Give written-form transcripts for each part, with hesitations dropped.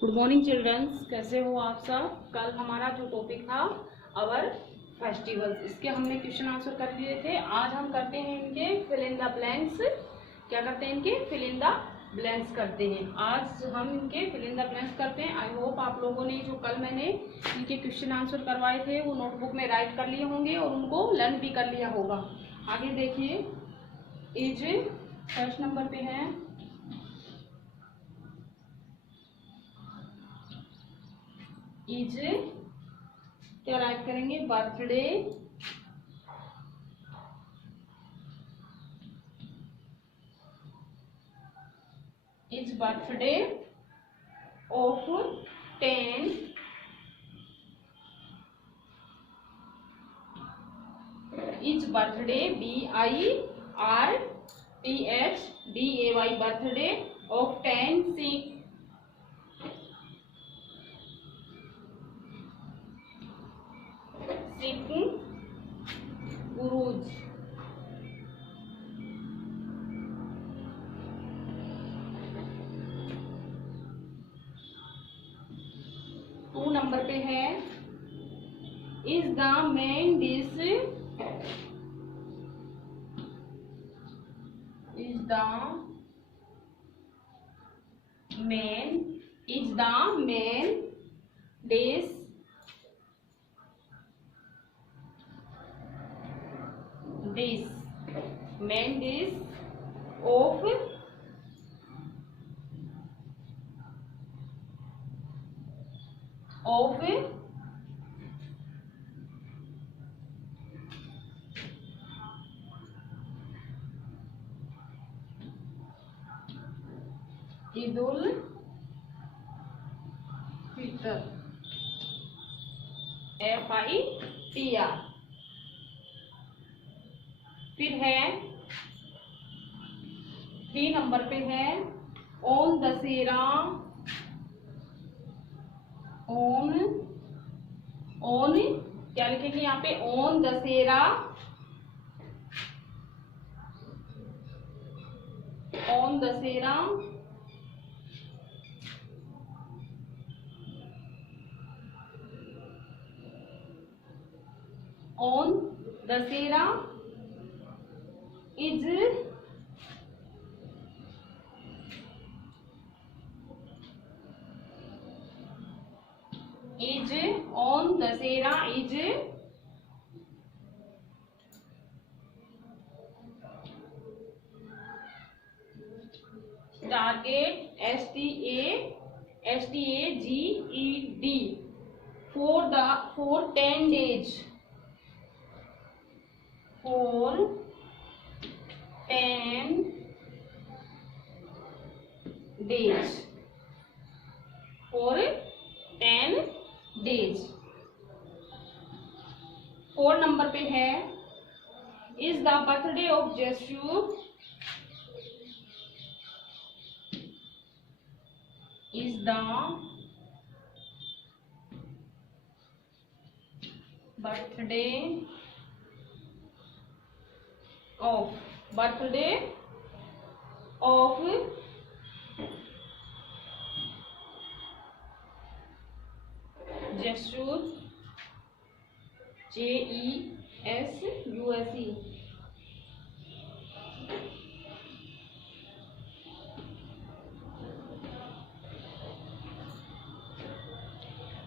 Good morning children's, कैसे हो आप सब। कल हमारा जो टॉपिक था अवर फेस्टिवल्स, इसके हमने क्वेश्चन आंसर कर लिए थे। आज हम करते हैं इनके फिल इन द ब्लैंक्स। क्या करते हैं? इनके फिल इन द ब्लैंक्स करते हैं। आज हम इनके फिल इन द ब्लैंक्स करते हैं। आई होप आप लोगों ने जो कल मैंने इनके क्वेश्चन आंसर करवाए थे वो नोटबुक में राइट कर लिए होंगे और उनको लर्न भी कर लिया होगा। आगे देखिए, एज फर्स्ट नंबर पे है इज, क्या राइट करेंगे? Birthday is birthday of 10 is birthday BIRTHDAY birthday of 10 Sikh gurus. Two number पे है is the main dish main dish of Eid ul Fitr FITR। फिर है 3 नंबर पे है ऑन दशहरा ऑन क्या लिखेंगे यहाँ पे? On Dussehra is target STAGED for 10 days for 10 days। 4 नंबर पे है is the birthday of Jesus birthday of Jesus JESUSE।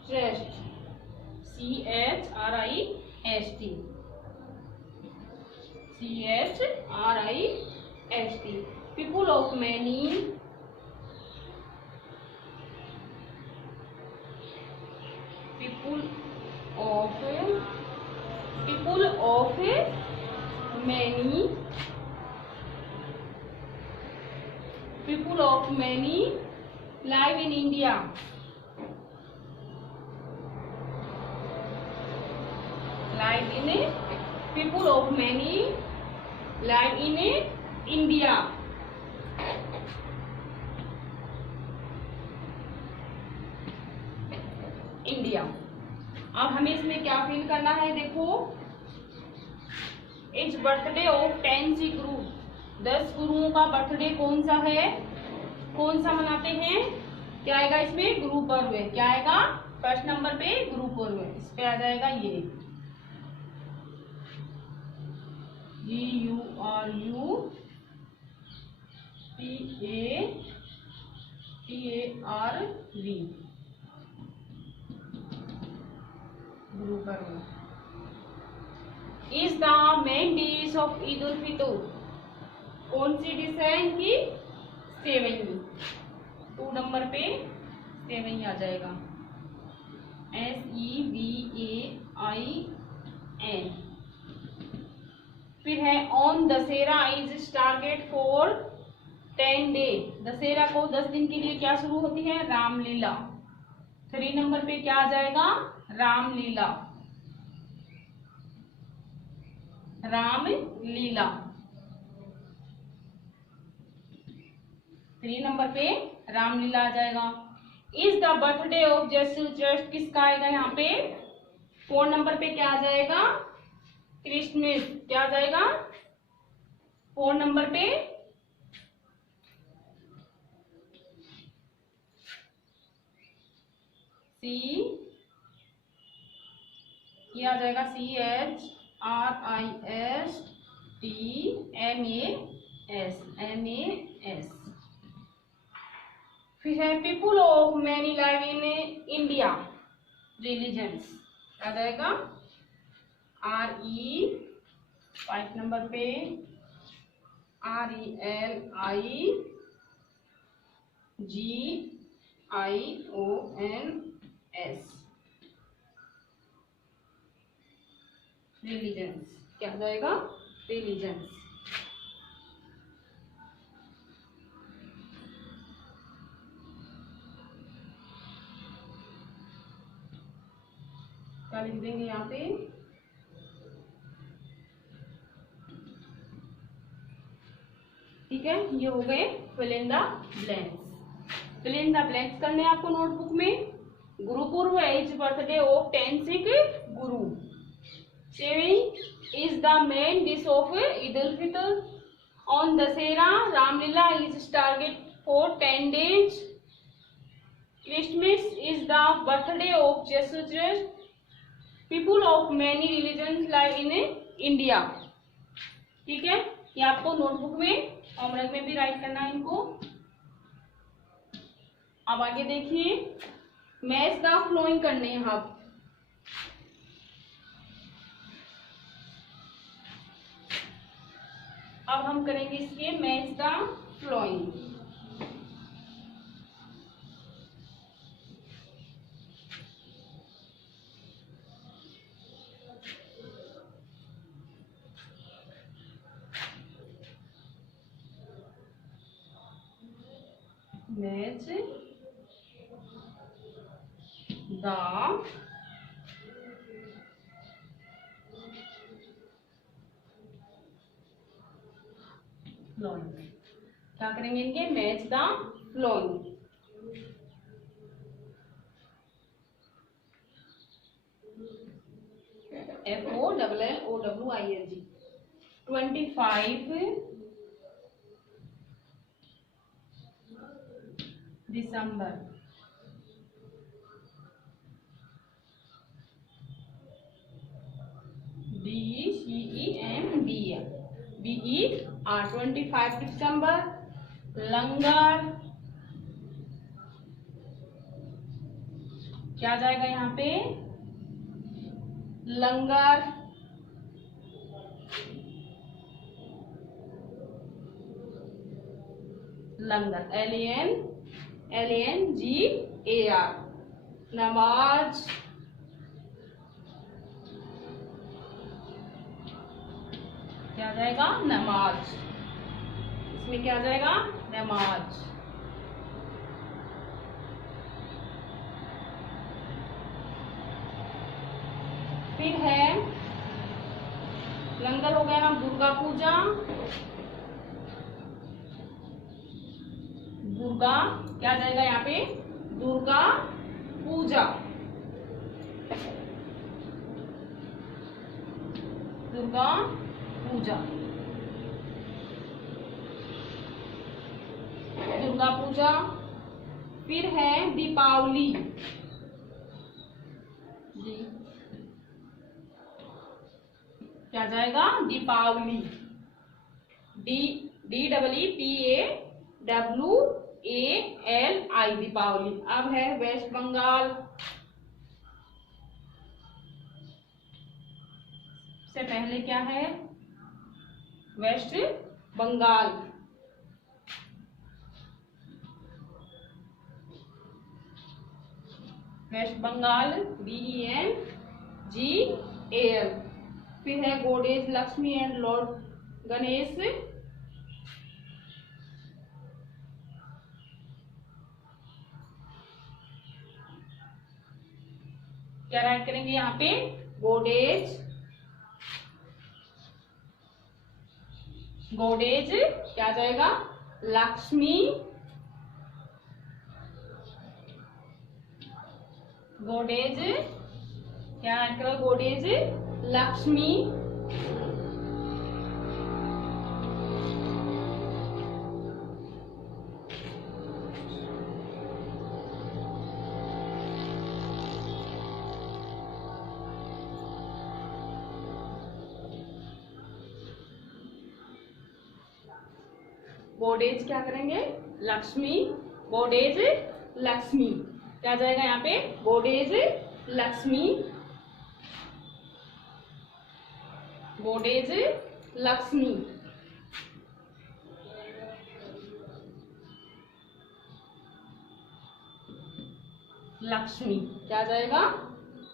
Trust CHRIST people of many live in India। people of many live in India। अब हमें इसमें क्या feel करना है? देखो, इट्स बर्थडे ऑफ 10 सिख गुरु, 10 गुरुओं का बर्थडे कौन सा है? कौन सा मनाते हैं? क्या आएगा इसमें? गुरु पर्व है। क्या आएगा फर्स्ट नंबर पे? गुरु पर्व है। इस पे आ जाएगा ये GURUPARV, Guru Parv is the main dish of Eid ul Fitr. कौन सी डिश है इनकी? सेवई। 2 नंबर पे सेवई आ जाएगा, SEVAIN। फिर है on Dussehra is target for 10 day. Dussehra को 10 दिन के लिए क्या शुरू होती है? रामलीला। 3 नंबर पे क्या आ जाएगा? रामलीला। रामलीला 3 नंबर पे रामलीला आ जाएगा। इज द बर्थडे ऑफ यीशु क्राइस्ट, किसका आएगा यहाँ पे? 4 नंबर पे क्या आ जाएगा? क्रिसमस। क्या आ जाएगा 4 नंबर पे? सी, ये आ जाएगा CHRISTMAS। फिर है people of many live in India religions, आ जाएगा RE। 5 नंबर पे RELIGIONS, रिलीजन्स। क्या आ जाएगा? रिलीजन्स। क्या लिख देंगे यहाँ पे? ठीक है, ये हो गए fill in the blanks. Fill in the blanks करने आपको नोटबुक में। गुरु पूर्व is birthday of 10 Sikh Guru. Saving is the main dish of Eid ul Fitr. On Dussehra Ramlila is target for 10 days। Christmas is the birthday of Jesus Christ. People of many religions live in India. ठीक है, ये आपको notebook में homework में भी right करना है इनको। अब आगे देखिए, मैच द फ्लोइंग करने हैं अब। अब हम करेंगे इसके match the flowing. Match the flowing. क्या करेंगे इनके? Match the flowing. FOLLOWING। 25 December, DECEMBER। 25 दिसंबर लंगर। क्या जाएगा यहाँ पे? लंगर। लंगर LANGAR। नमाज। क्या आ जाएगा? नमाज। इसमें क्या आ जाएगा? नमाज। फिर है लंगर हो गया ना, दुर्गा पूजा। दुर्गा क्या आ जाएगा यहाँ पे? दुर्गा पूजा। दुर्गा पूजा। दुर्गा पूजा। फिर है दीपावली, क्या जाएगा? दीपावली, DEEPAWALI, दीपावली। अब है वेस्ट बंगाल, से पहले क्या है? West Bengal. West Bengal, BENGAL। फिर है goddess Lakshmi and Lord Ganesh, क्या राइट करेंगे यहाँ पे? गॉडेज क्या जाएगा? लक्ष्मी, गॉडेज क्या राइट करो? गॉडेज लक्ष्मी, गॉडेज क्या करेंगे? लक्ष्मी, गॉडेज लक्ष्मी, क्या जाएगा यहाँ पे? Goddess Lakshmi, goddess Lakshmi. लक्ष्मी क्या जाएगा?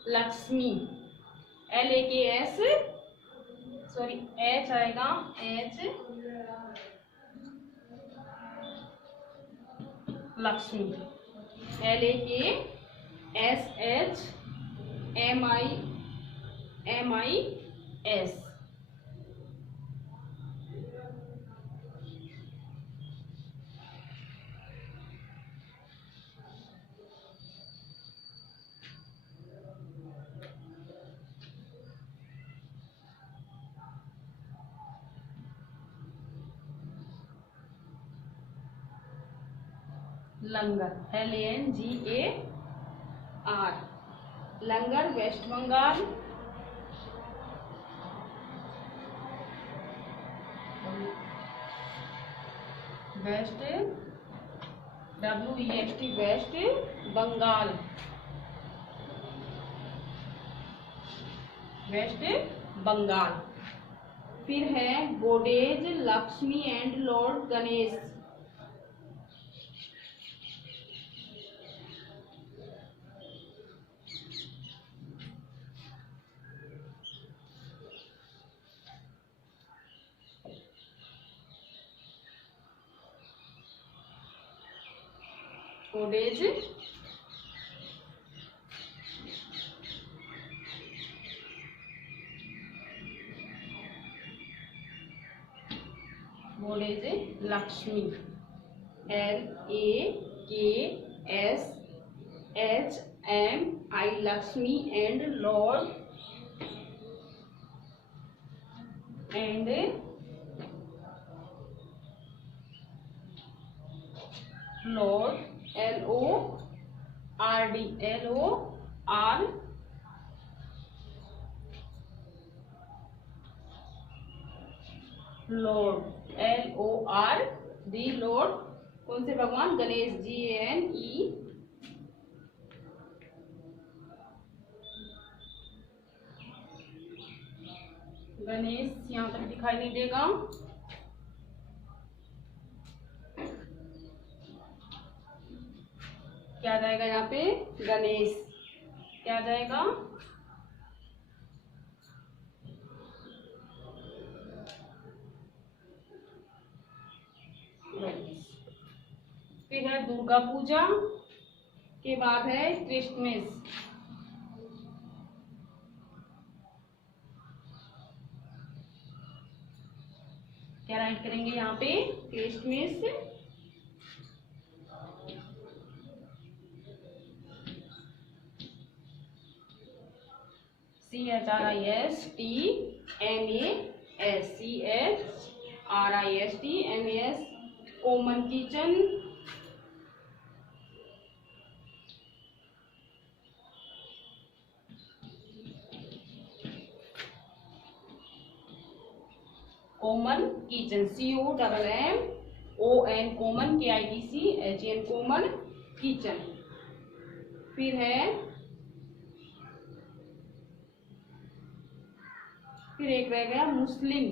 लक्ष्मी, LAKS, सॉरी H आएगा, H, Lakshmi, LAKSHMIMIS। Langar, LANGAR, langar West Bengal. West, WEST, West Bengal, West Bengal. फिर है goddess Lakshmi and Lord Ganesh, goddess Lakshmi, LAKSHMI, Lakshmi and Lord LORD, Lord कौन से भगवान? गणेश, GANE, गणेश। यहाँ तक दिखाई नहीं देगा, क्या जाएगा यहाँ पे? गणेश, क्या जाएगा? फिर है दुर्गा पूजा, के बाद है क्रिसमस, क्या राइट करेंगे यहाँ पे? Christmas, CHRISTMAS, common kitchen, common kitchen, COMMON common, KITCHEN common kitchen. फिर एक रह गया मुस्लिम,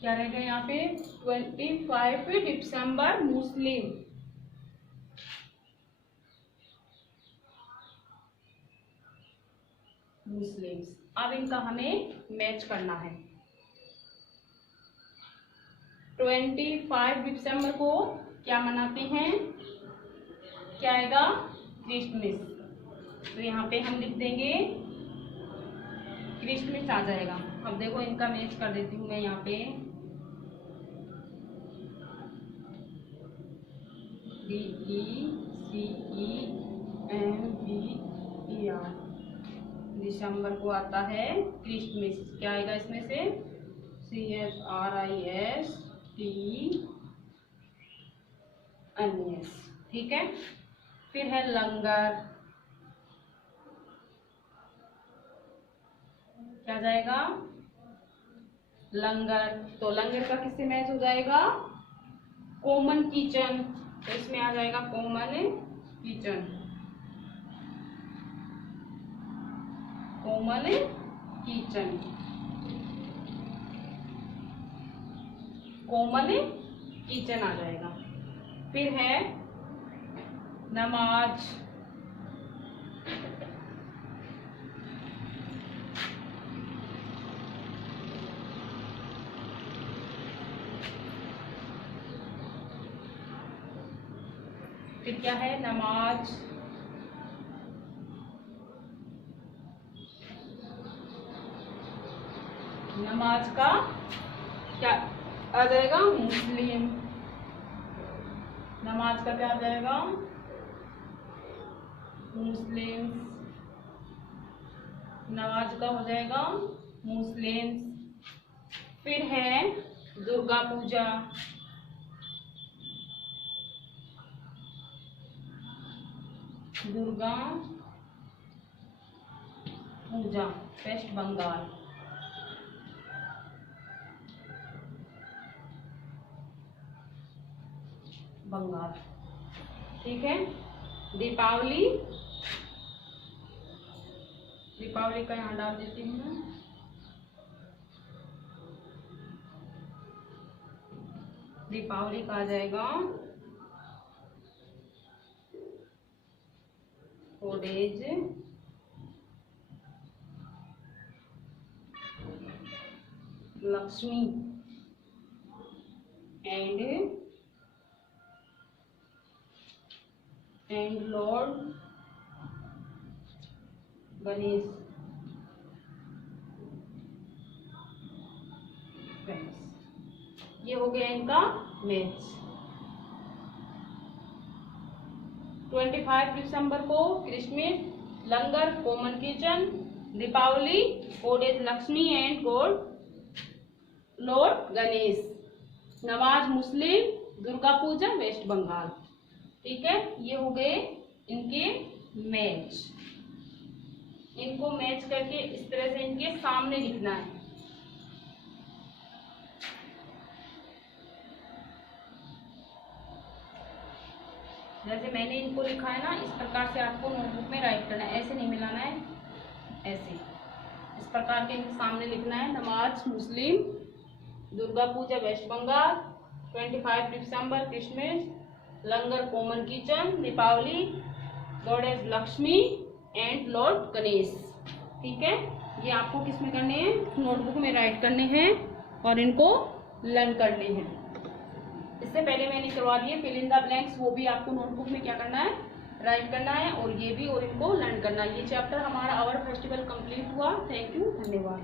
क्या रह गया यहाँ पे 25 दिसंबर मुस्लिम। मुस्लिम्स। अब इनका हमें मैच करना है। 25 दिसंबर को क्या मनाते हैं, क्या आएगा क्रिसमस। तो यहाँ पे हम लिख देंगे क्रिसमस आ जाएगा। अब देखो इनका मैच कर देती हूँ मैं यहाँ पे, DECEMBER। दिसंबर को आता है क्रिसमस। क्या आएगा इसमें से CHRISTMAS। ठीक है। फिर है लंगर, क्या जाएगा लंगर। तो लंगर का किससे मैच हो जाएगा, कॉमन किचन। तो इसमें आ जाएगा common kitchen, common kitchen, common kitchen आ जाएगा। फिर है नमाज, फिर क्या है नमाज, नमाज का क्या आ जाएगा मुस्लिम। नमाज का क्या आ जाएगा मुस्लिम। नमाज का हो जाएगा मुस्लिम। फिर है दुर्गा पूजा, दुर्गा पूजा वेस्ट बंगाल। बंगाल। ठीक है। दीपावली, दीपावली का यहाँ डाल देती हूँ मैं। दीपावली का आ जाएगा goddess Lakshmi and Lord Ganesh. ये हो गया इनका मैच। 25 दिसंबर को Christmas, langar common kitchen, Deepawali goddess Lakshmi and god lord Ganesh, नमाज मुस्लिम, दुर्गा पूजा वेस्ट बंगाल। ठीक है। ये हो गए इनके मैच। इनको मैच करके इस तरह से इनके सामने लिखना है। जैसे मैंने इनको लिखा है ना, इस प्रकार से आपको नोटबुक में राइट करना है। ऐसे नहीं मिलाना है, ऐसे इस प्रकार के इनके सामने लिखना है। नमाज मुस्लिम, दुर्गा पूजा वेस्ट बंगाल, 25 दिसंबर Christmas, langar common kitchen, Deepawali goddess Lakshmi and Lord Ganesh. ठीक है। ये आपको किस में करने हैं, नोटबुक में राइट करने हैं और इनको लर्न करने हैं। इससे पहले मैंने करवा दिए फिल इन द ब्लैंक्स, वो भी आपको नोटबुक में क्या करना है, राइट करना है, और ये भी, और इनको लर्न करना है। ये चैप्टर हमारा आवर फेस्टिवल कंप्लीट हुआ। थैंक यू, धन्यवाद।